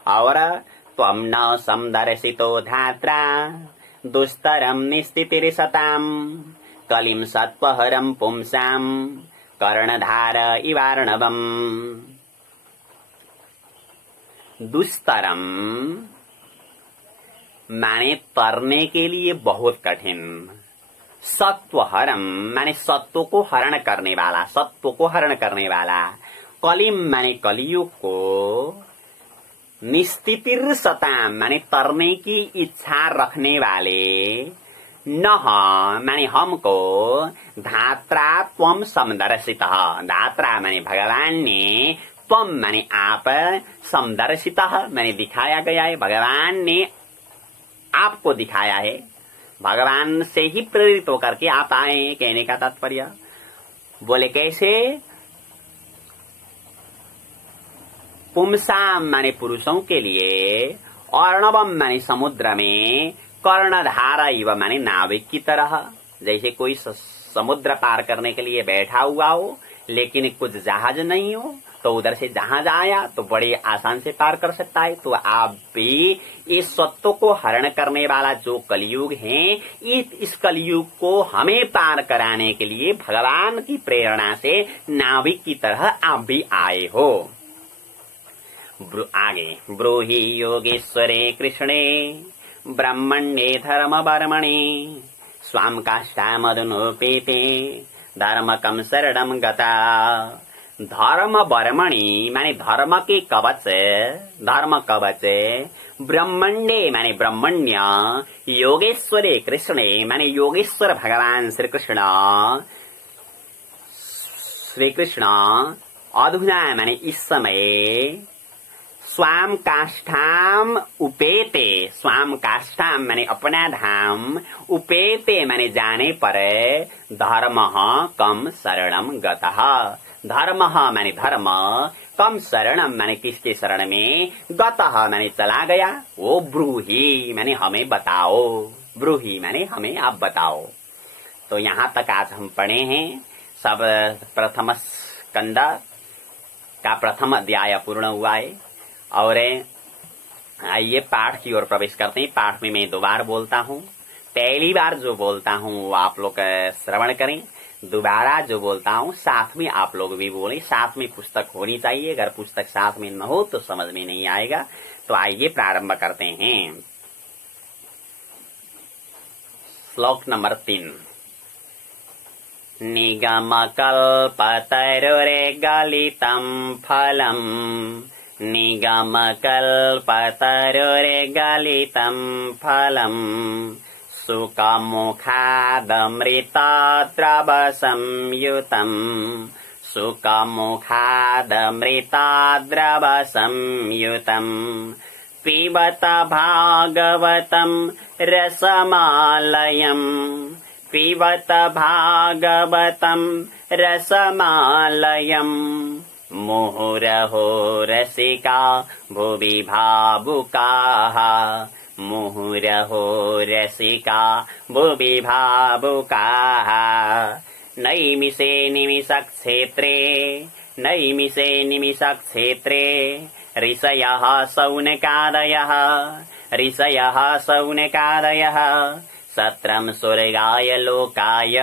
और त्वं न समदर्शितो धात्रा दुस्तरम निस्थितिरिसताम कलिम सत्वहरम पुंसाम कर्णधार इवार्णवम। दुस्तरम माने तरने के लिए बहुत कठिन, सत्वहरम माने सत्व को हरण करने वाला, सत्व को हरण करने वाला। कलिम माने कलियुग को, निस्थितिर सताम माने तरने की इच्छा रखने वाले, नह माने हमको, धात्रा त्वम समदर्शितः, धात्रा माने भगवान ने, त्वम माने आप, समदर्शितः माने दिखाया गया है, भगवान ने आपको दिखाया है, भगवान से ही प्रेरित होकर के आप आए हैं, कहने का तात्पर्य। बोले कैसे? पुंसाम माने पुरुषों के लिए, अर्णवम माने समुद्र में, कर्णधार इव माने नाविक की तरह। जैसे कोई समुद्र पार करने के लिए बैठा हुआ हो, लेकिन कुछ जहाज नहीं हो, तो उधर से जहाज आया तो बड़े आसान से पार कर सकता है। तो आप भी इस सत्व को हरण करने वाला जो कलयुग है, इस कलयुग को हमें पार कराने के लिए भगवान की प्रेरणा से नाविक की तरह आप भी आए हो। आगे, ब्रूहि योगेश्वरे कृष्णे ब्रह्मण्ये धर्म वर्मणे स्वाम काष्ठामधुनोपेते धर्मकम शरणम गता। धर्म वर्मणि माने धर्म के कवच, धर्म कवच, ब्रह्मण्ये माने ब्रह्मण्य, योगेश्वरे कृष्णे माने योगेश्वर भगवान श्री कृष्ण, अधुना माने इस समय, स्वाम काष्ठाम उपेते, स्वाम काष्ठाम माने अपना धाम, उपेते माने जाने पर, धर्म कम शरणम गतः, धर्म माने धर्म, कम शरणम माने किसके शरण में, गतः माने चला गया, वो ब्रूहि माने हमें बताओ, ब्रूहि माने हमें आप बताओ। तो यहाँ तक आज हम पढ़े हैं, सब प्रथम स्कंद का प्रथम अध्याय पूर्ण हुआ है। और आइए पाठ की ओर प्रवेश करते हैं। पाठ में मैं 2 बार बोलता हूँ, पहली बार जो बोलता हूँ वो आप लोग श्रवण करें, दोबारा जो बोलता हूँ साथ में आप लोग भी बोलें। साथ में पुस्तक होनी चाहिए, अगर पुस्तक साथ में न हो तो समझ में नहीं आएगा। तो आइए प्रारंभ करते हैं। श्लोक नंबर 3। निगम कल्पतरुरे गलितं फलम्, निगम कल्पतरुरे गलितं फलम्, सुखमुखादमृताद्रवसंयुतम्, सुखमुखादमृताद्रवसंयुतम्, पिबत भागवतं रसमालयम्, पिबत भागवतं रसमालयम्, मुहुरहो रसिका भुवि भावुकाः, मुहुरहो रसिका भुवि भावुकाः, नैमिषे निमिषक्षेत्रे, नैमिषे निमिषक्षेत्रे, ऋषयः शौनकादयः, ऋषयः शौनकादयः, सत्रं स्वर्गाय लोकाय,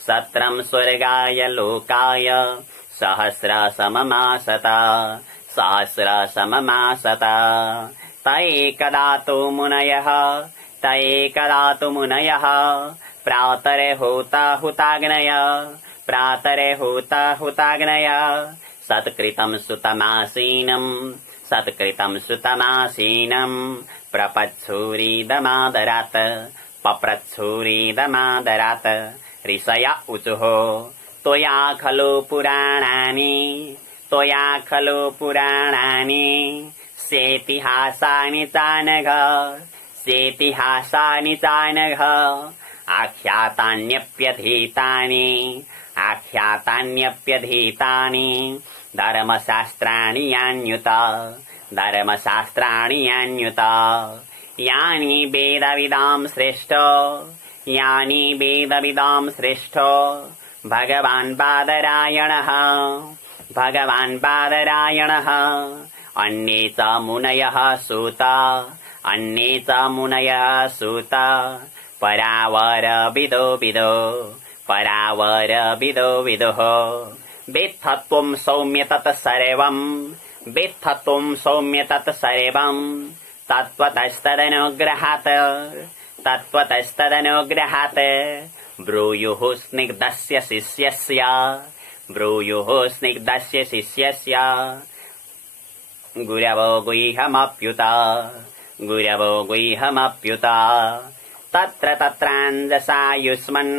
सत्रं स्वर्गाय लोकाय, सहस्रसममासत, सहस्रसममासत, तैकदातु मुनयः, तैकदातु मुनयः, प्रातरे होता हुताग्नय, प्रातरे होता हुताग्नय, सत्कृतं सुतमासीनं सत्कृतं सुतमासीनं प्रपत्सूरीदमादरात् पप्रत्सूरीदमादरात् ऋषय उचुः त्वया खलु पुराणानि त्वया खलु पुराणानि सेतिहासानि चानघ सेतिहासानि चानघ आख्यातान्यप्यधीतानि आख्यातान्यप्यधीतानि धर्मशास्त्राणि यान्युत धर्मशास्त्राणि यान्युत यानि वेदविदां श्रेष्ठ यानि वेदविदां श्रेष्ठ भगवान् बादरायणः भगवान् बादरायणः अन्ये च मुनयः सूत अन्ये च मुनयः सूत परावरविदो विदो परावरविदो विदुः वेत्थत्वं सौम्य तत्सर्वम् वेत्थत्वं सौम्य तत्सर्वम् तत्त्वतस्तदनुग्रहात् तत्त्वतस्तदनुग्रहात् ब्रूयुः स्निग्धस्य शिष्यस्य ब्रूयुः स्निग्धस्य शिष्यस्य गुरवो गुह्यमप्युत गुरवो गुह्यमप्युत तत्र तत्राञ्जसायुष्मन्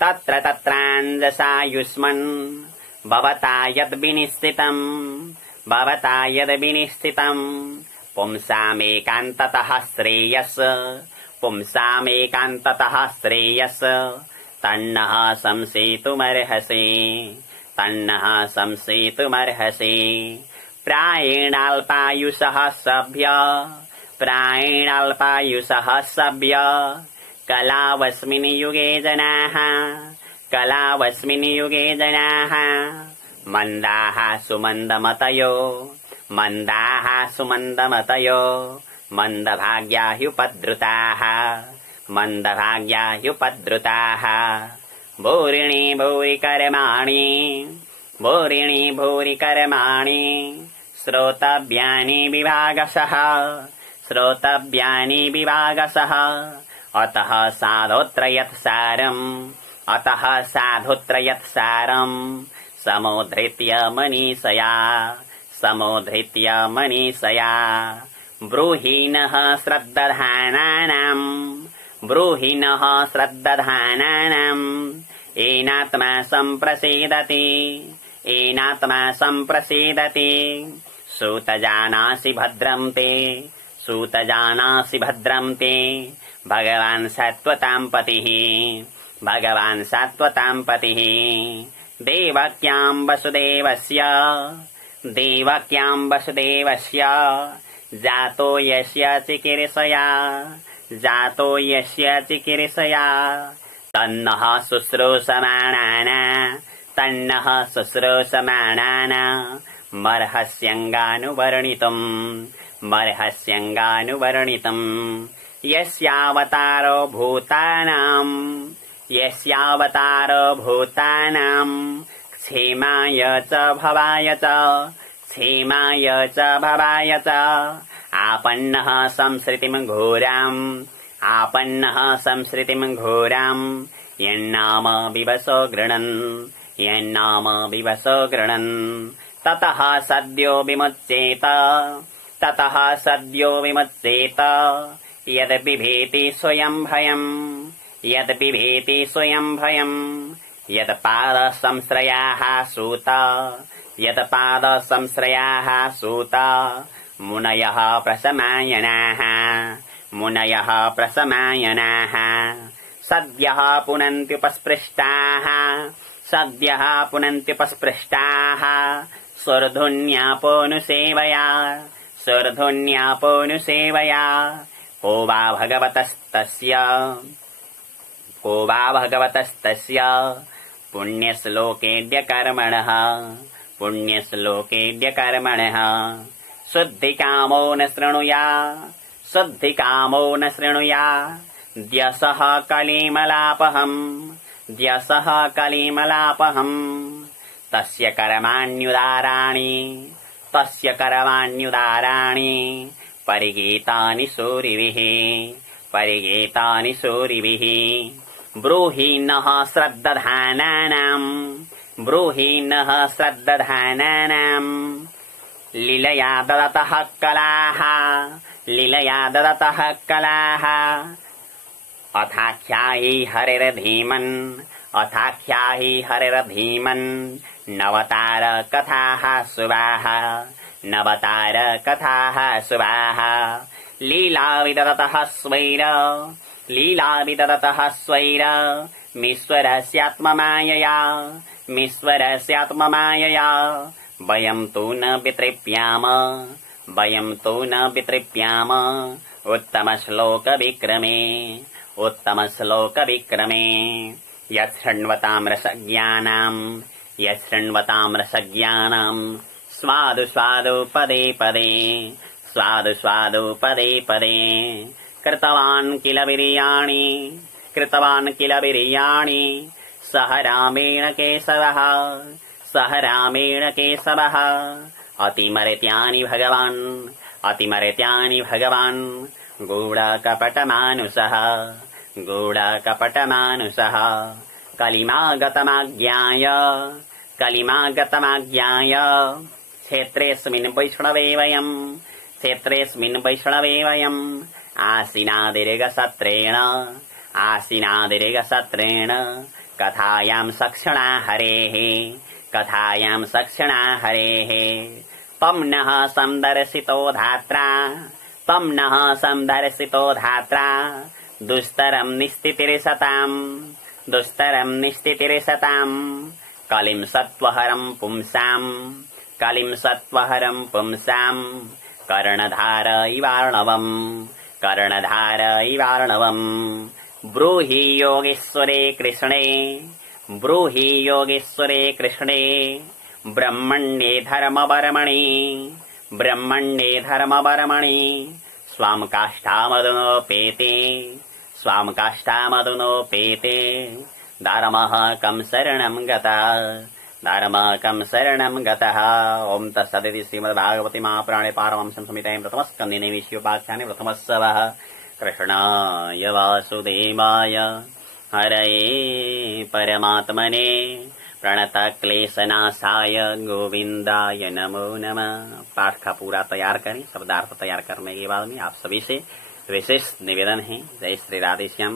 तत्र तत्राञ्जसायुष्मन् भवता यद्विनिश्चितम् भवता यद्विनिश्चितम् पुंसामेकान्ततः श्रेयस् पुंसामेकान्ततः श्रेयस् तन्नः संसेतुमर्हसि तन्नः संसेतुमर्हसि प्रायेणाल्पायुषः सभ्य प्रायेणाल्पायुषः सभ्य कलावस्मिन् युगे जनाः कलावस्मिन् युगे जनाः मन्दाः सुमन्दमतयो मन्दाः सुमन्दमतयो मन्दभाग्या ह्युपद्रुताः मन्दभाग्या ह्युपद्रुताः भूरिणि भूरि कर्माणि भूरिणि भूरि कर्माणि श्रोतव्यानि विभागशः श्रोतव्यानि विभागशः अतः साधोऽत्र यत्सारम् अतः साधोऽत्र यत्सारम् समुद्धृत्य मनीषया समुद्धृत्य मनीषया ब्रूहिणः श्रद्दधानानाम् ब्रूहिणः श्रद्दधानानाम् येनात्मा सम्प्रसीदति येनात्मा सम्प्रसीदति सूतजानासि भद्रं ते सूतजानासि भद्रं ते भगवान् सात्वतां पतिः भगवान् सात्वतां पतिः देवक्यां वसुदेवस्य देवक्यां वसुदेवस्य जातो यस्य चिकीर्षया जातो यस्य चिकीर्षया तन्नः शुश्रूषमाणाना तन्नः शुश्रूषमाणाना मर्हस्यङ्गानुवर्णितुम् मर्हस्यङ्गानुवर्णितुम् यस्यावतारो भूतानाम् यस्यावतारो भूतानाम् क्षेमाय च भवाय च क्षेमाय च भवाय च आपन्नः संसृतिम् घोराम् आपन्नः संसृतिम् घोराम् यन्नाम विवशो गृणन् यन्नाम विवशो गृणन् ततः सद्यो विमुच्येत ततः सद्यो विमुच्येत यद्बिभेति स्वयं भयम् यद्बिभेति स्वयं भयम् यत्पादसंश्रयाः सूत यत्पादसंश्रयाः सूत मुनयः प्रशमायनाः मुनयः प्रशमायनाः सद्यः पुनन्त्युपस्पृष्टाः सद्यः पुनन्त्युपस्पृष्टाः स्वर्धुन्यापोऽनुसेवया स्वर्धुन्यापोऽनुसेवया को वा भगवतस्तस्य पुण्यश्लोकेऽद्य कर्मणः पुण्यश्लोकेऽद्य कर्मणः शुद्धिकामो न शृणुया शुद्धिकामो न शृणुया द्यसः कलिमलापहम् द्यसः कलिमलापहम् तस्य कर्माण्युदाराणि परिगीतानि सूरिभिः परिगीतानि सूरिभिः ब्रूहि नः श्रद्दधानानाम् ब्रूहि नः श्रद्दधानानाम् लीलया ददतः कलाः लीलया ददतः कलाः अथाख्याहि हरिर्धीमन् अथाख्याहि हरिर्धीमन् नवतार कथाः शुभाः नवतार कथाः शुभाः लीला विददतः स्वैर लीला विददतः स्वैर मीश्वरस्यात्ममायया मीश्वरस्यात्ममायया वयं तु न वितृप्याम वयं तु न वितृप्याम उत्तमश्लोकविक्रमे उत्तमश्लोकविक्रमे यच्छृण्वतां रसज्ञानाम् यच्छृण्वतां रसज्ञानाम् स्वादु स्वादु पदे पदे स्वादु स्वादु पदे पदे कृतवान् किल वीर्याणि सह रामेण केशवः सह रामेण केशवः अतिमर्त्यानि भगवान् गूढकपटमानुषः कलिमागतमाज्ञाय क्षेत्रेऽस्मिन् वैष्णवे वयम् आसीनादिर्गसत्रेण कथायां सक्षणा हरेः तं नः संदर्शितो धात्रा दुस्तरं निस्थितिर्सताम् कलिं सत्त्वहरं पुंसाम् कर्णधार इवार्णवम् ब्रूहि योगेश्वरे कृष्णे ब्रह्मण्ये धर्मवर्मणि स्वाम काष्ठामदुनोपेते दारमहकं शरणं गतः ओम तत्सदिति श्रीमद्भागवते महापुराणे पारमहंस्यां संहितायां प्रथमस्कन्धे नैमिषोपाख्याने प्रथमस्सवः कृष्णाय वासुदेवाय हरये परमात्मने प्रणतक्लेशनाशाय गोविंदाय नमो नमः। पाठ का पूरा तैयार करें। शब्दार्थ तैयार करने के बाद में आप सभी से विशेष निवेदन है। जय श्री राधेश्याम।